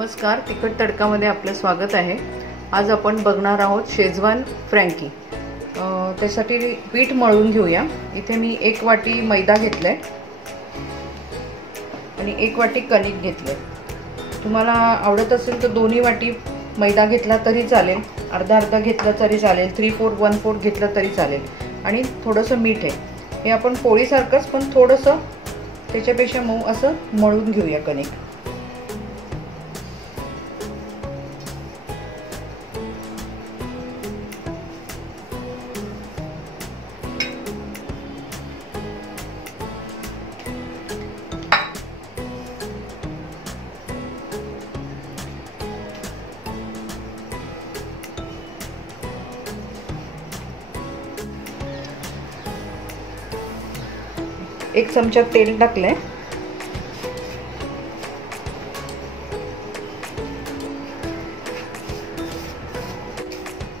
नमस्कार, तिखट तडकामध्ये आपलं स्वागत आहे। आज आपण बघणार आहोत शेजवान फ्रँकी। त्यासाठी पीठ मळून घेऊया। इथे मी 1 वाटी मैदा घेतलाय आणि 1 वाटी कणिक घेतले। तुम्हाला आवडत असेल तर दोन्ही वाटी मैदा घेतला तरी चालेल, अर्धा घेतला तरी चालेल, 3/4 1/4 घेतलं तरी चालेल आणि थोडंसं मीठ आहे। हे आपण पोळीसारखंच पण थोडंसं त्याच्यापेक्षा मऊ असं मळून घेऊया कणिक। एक चमचा तेल टाकलंय।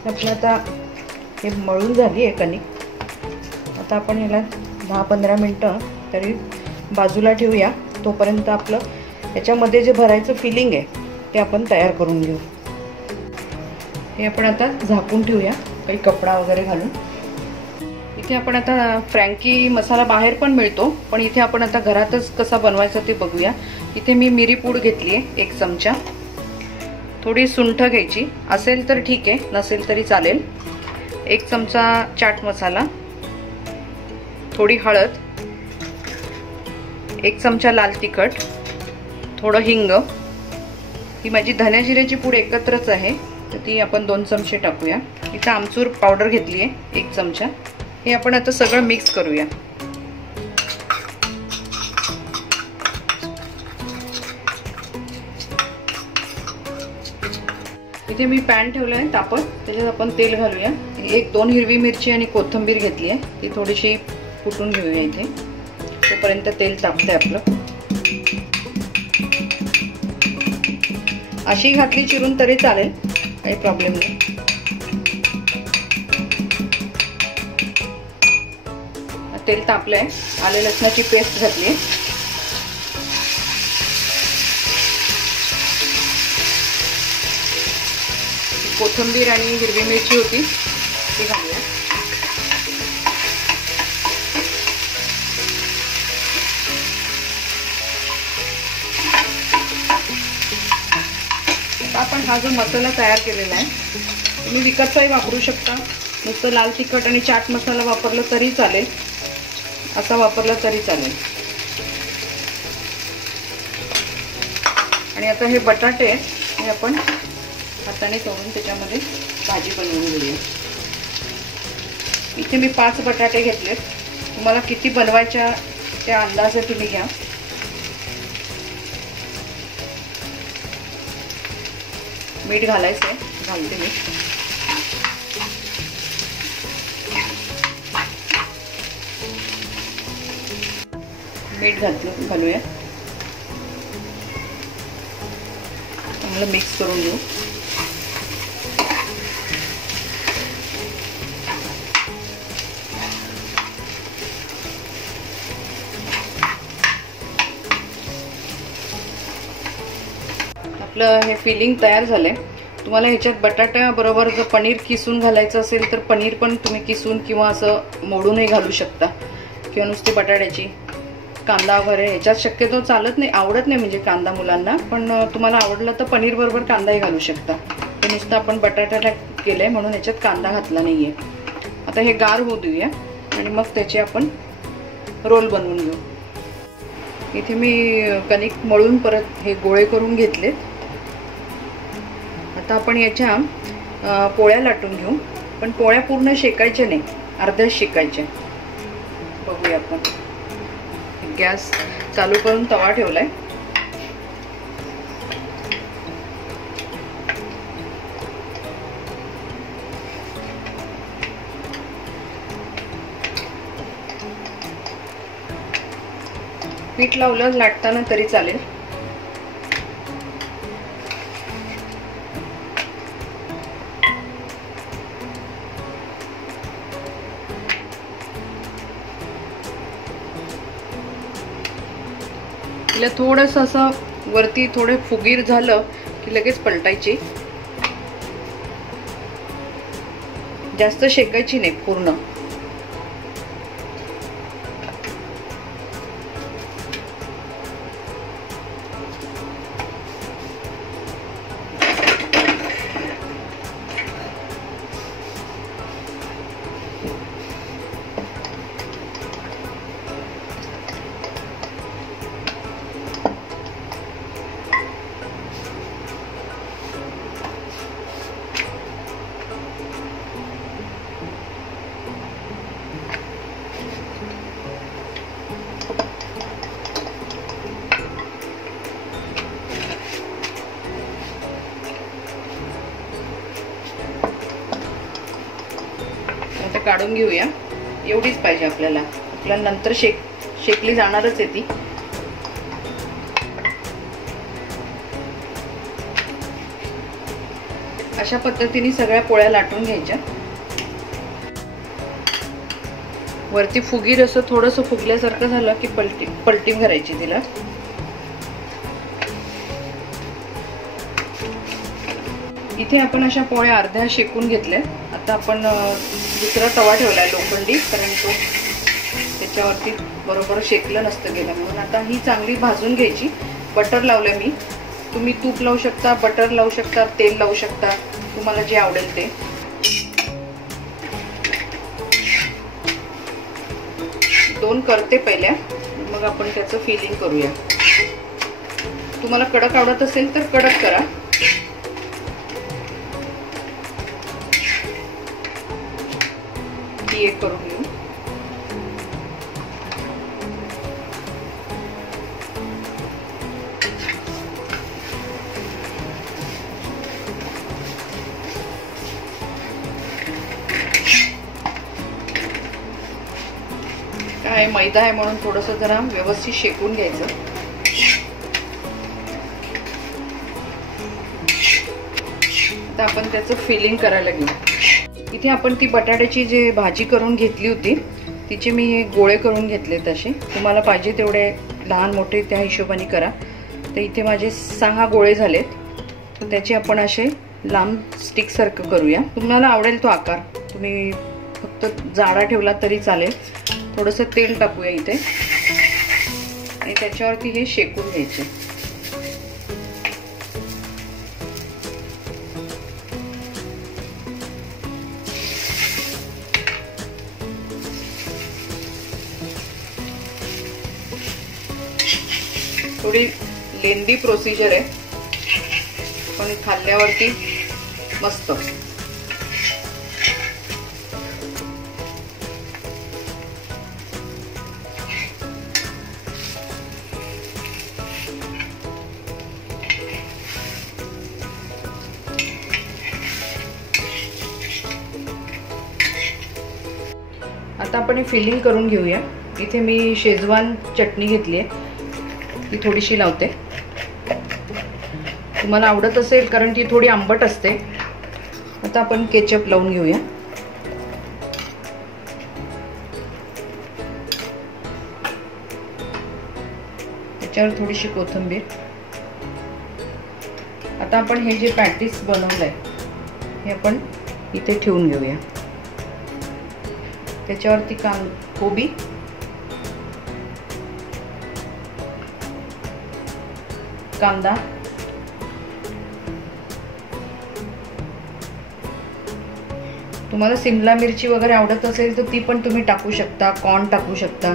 आपलं आता हे मळून झाली आहे कणिक। आता आपण याला 10-15 मिनिटं तरी बाजूला ठेवूया। तोपर्यंत आपलं याच्यामध्ये जे भरायचं फिलिंग आहे ते आपण तयार करून घेऊ। हे आपण आता झाकून ठेवूया काही कपडा वगैरे घालून। इथे आपण आता फ्रँकी मसाला बाहेर पण मिळतो, पण इथे आपण आता घरातच कसा बनवायचा ते बघूया। इथे मी मिरी पूड घेतली आहे 1 चमचा, थोडी सुंठ घ्यायची असेल तर ठीक आहे, नसेल तरी चालेल। 1 चमचा चाट मसाला, थोडी हळद, 1 चमचा लाल तिखट, थोडं हिंग। ही माझी धने जिऱ्याची पूड एकत्रच आहे, तर ती आपण 2 चमचे टाकूया। इथे आमचूर पावडर घेतली आहे 1 चमचा। हे आपण आता सगळं मिक्स करूया। इथे मी पॅन ठेवलाय तापत, त्याच्यात आपण तेल घालूया। 1-2 हिरवी मिरची आणि कोथिंबीर घेतली आहे, ती थोडीशी कुटून घेऊया इथे। तोपर्यंत तेल तापतंय आपलं। अशी घातली चिरून तरी चालेल, काही प्रॉब्लेम नाही। तेल तापलंय, आले लसणाची पेस्ट घातली, कोथिंबीर आणि हिरवी मिरची होती ती घालूया। आता आपण हा जो मसाला तयार केलेला आहे तुम्ही विकतचाही वापरू शकता, नुसतं लाल तिखट आणि चाट मसाला वापरलं तरी चालेल, असा वापरला तरी चालेल। आणि आता हे बटाटे हे आपण हाताने तोडून त्याच्यामध्ये भाजी बनवून घेऊया। इथे मी 5 बटाटे घेतलेत, तुम्हाला किती बनवायच्या त्या अंदाजे तुम्ही घ्या। मीठ घालायचंय, घालते मी। मीठ घालूया, चांगलं मिक्स करून घेऊ। आपलं हे फिलिंग तयार झालंय। तुम्हाला ह्याच्यात बटाट्या बरोबर जर पनीर किसून घालायचं असेल तर पनीर पण तुम्ही किसून किंवा असं मोडूनही घालू शकता, किंवा नुसती बटाट्याची। कांदा वगैरे ह्याच्यात शक्यतो चालत नाही, आवडत नाही म्हणजे कांदा मुलांना, पण तुम्हाला आवडलं तर पनीर बरोबर कांदाही घालू शकता। हे नुसतं आपण बटाट्याला केलंय म्हणून ह्याच्यात कांदा घातला नाहीये। आता हे गार होऊ देऊया आणि मग त्याचे आपण रोल बनवून घेऊ। इथे मी कणिक मळून परत हे गोळे करून घेतलेत। आता आपण याच्या पोळ्या लाटून घेऊ, पण पोळ्या पूर्ण शेकायच्या नाही, अर्ध्याच शेकायच्या। बघूया आपण। गॅस चालू करून तवा ठेवलाय। पीठ लावलं लाटताना तरी चालेल। तिला थोडंसं असं वरती थोडे फुगीर झालं की लगेच पलटायची, जास्त शेकायची नाही पूर्ण. आता काढून घेऊया. एवढीच पाहिजे आपल्याला. आपल्याला नंतर शेकली जाणारच आहे ती. अशा पद्धतीने सगळ्या पोळ्या लाटून घ्यायच्या. वरती फुगीर असं थोडंसं फुगल्यासारखं झालं की पलटी करायची तिला. इथे आपण अशा पोळ्या अर्ध्या शेकून घेतल्या. आता आपण दुसरा तवा ठेवलाय लोखंडी, कारण तो त्याच्यावरती बरोबर शेकलं नसतं गेलं म्हणून. आता ही चांगली भाजून घ्यायची. बटर लावलं मी. तुम्ही तूप लावू शकता, बटर लावू शकता, तेल लावू शकता, तुम्हाला जे आवडेल ते. दोन करते पहिल्या, मग आपण त्याचं फिलिंग करूया. तुम्हाला कडक आवडत असेल तर कडक करा. ही एक करून घेऊ. काय मैदा आहे म्हणून थोडंसं जरा व्यवस्थित शेकून घ्यायचं. आता आपण त्याचं फिलिंग करायला घेऊ. इथे आपण ती बटाट्याची जी भाजी करून घेतली होती तिचे मी गोळे करून घेतले. तसे तुम्हाला पाहिजे तेवढे लहान मोठे त्या हिशोबाने करा. तर इथे माझे 6 गोळे झालेत. तर त्याचे आपण असे लांब स्टिक सारखं करूया. तुम्हाला आवडेल तो आकार. तुम्ही फक्त जाडा ठेवला तरी चालेल. थोडंसं तेल टाकूया इथे आणि त्याच्यावरती हे शेकून घ्यायचे. थोडी लेंदी प्रोसिजर आहे, पण खाल्ल्यावरती मस्त. आता आपण फिलिंग करून घेऊया. इथे मी शेजवान चटणी घेतली आहे, ती थोडीशी लावते. तुम्हाला आवडत असेल कारण ती थोडी आंबट असते. आता आपण केचप लावून घेऊया. त्याच्यावर थोडीशी कोथिंबीर. आता आपण हे जे पॅटीस बनवलंय हे आपण इथे ठेवून घेऊया. त्याच्यावरती कोबी, कांदा, तुम्हाला सिमला मिरची वगैरे आवडत असेल तर ती पण तुम्ही टाकू शकता. कॉर्न टाकू शकता.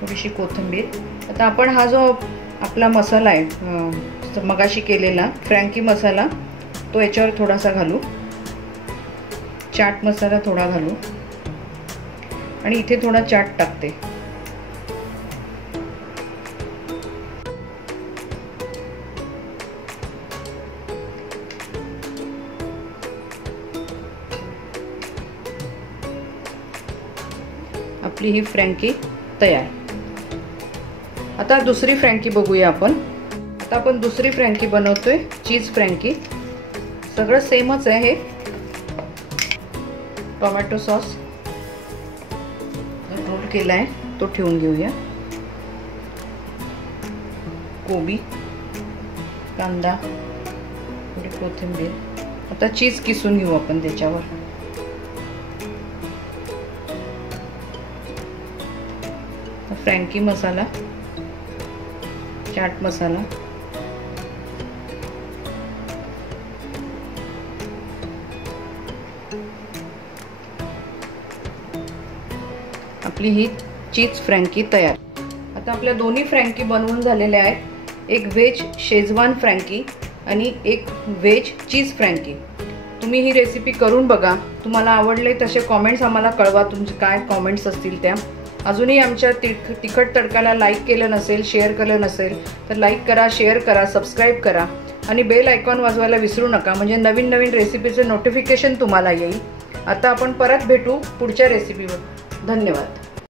थोडीशी कोथिंबीर. आता आपण हा जो आपला मसाला आहे मगाशी केलेला फ्रँकी मसाला, तो याच्यावर थोडासा घालू. चाट मसाला थोडा घालू आणि इथे थोडा चाट टाकते. आपली ही फ्रँकी तयार. आता दुसरी फ्रँकी बघूया आपण. आता आपण दुसरी फ्रँकी बनवतोय, चीज फ्रँकी. सगळं सेमच आहे. हे टोमॅटो सॉस रोल केलाय तो ठेवून घेऊया. कोबी, कांदा, कोथिंबीर. आता चीज किसून घेऊ आपण त्याच्यावर. फ्रँकी मसाला, चाट मसाला, आपली ही चीज फ्रँकी तयार. आता आपल्या दोन्ही फ्रँकी बनवून झालेल्या आहेत. एक व्हेज शेजवान फ्रँकी आणि एक व्हेज चीज फ्रँकी. तुम्ही ही रेसिपी करून बघा. तुम्हाला आवडले तसे कॉमेंट्स आम्हाला कळवा, तुमचे काय कॉमेंट्स असतील त्या. अजूनही आमच्या तिखट तडकाला लाईक केलं नसेल, शेअर केलं नसेल तर लाईक करा, शेअर करा, सबस्क्राईब करा आणि बेल आयकॉन वाजवायला विसरू नका, म्हणजे नवीन नवीन रेसिपीचे नोटिफिकेशन तुम्हाला येईल. आता आपण परत भेटू पुढच्या रेसिपीवर. धन्यवाद.